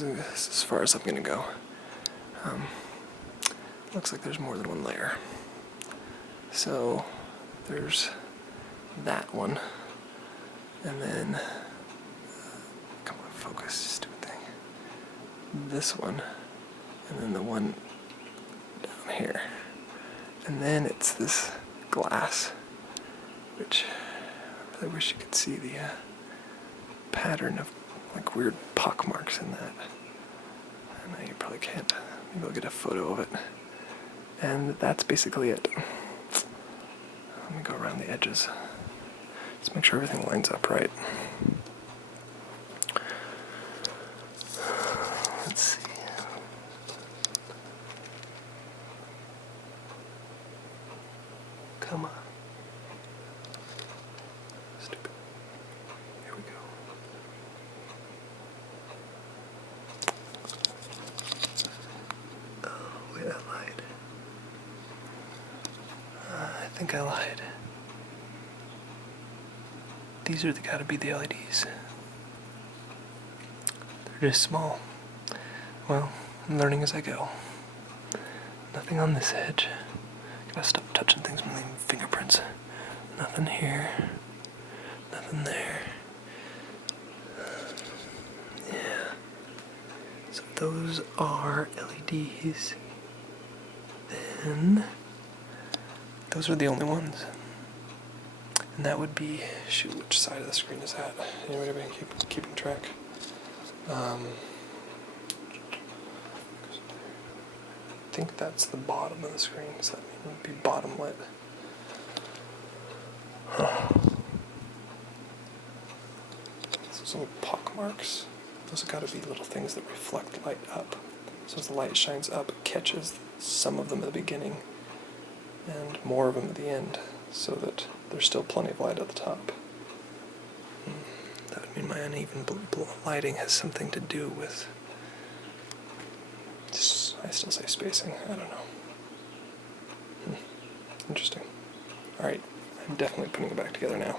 this is as far as I'm going to go. Looks like there's more than one layer. So there's that one, and then, come on, focus, stupid thing. This one, and then the one down here. And then it's this glass, which I really wish you could see the pattern of like weird pock marks in that. I know you probably can't. Maybe I'll get a photo of it. And that's basically it. Let me go around the edges. Just make sure everything lines up right. Let's see. Come on. Stupid. Here we go. Oh, wait, I lied. I think I lied. These are gotta be the LEDs. They're just small. Well, I'm learning as I go. Nothing on this edge. Gotta stop touching things and leaving fingerprints. Nothing here. Nothing there. Yeah. So those are LEDs. Then those are the only ones. And that would be, shoot, which side of the screen is that? Anybody been keeping track? I think that's the bottom of the screen, so that would be bottom lit. Those little pock marks, those have got to be little things that reflect light up. So as the light shines up, it catches some of them at the beginning and more of them at the end, so that there's still plenty of light at the top. That would mean my uneven lighting has something to do with, I still say spacing, I don't know. Interesting. Alright, I'm definitely putting it back together now.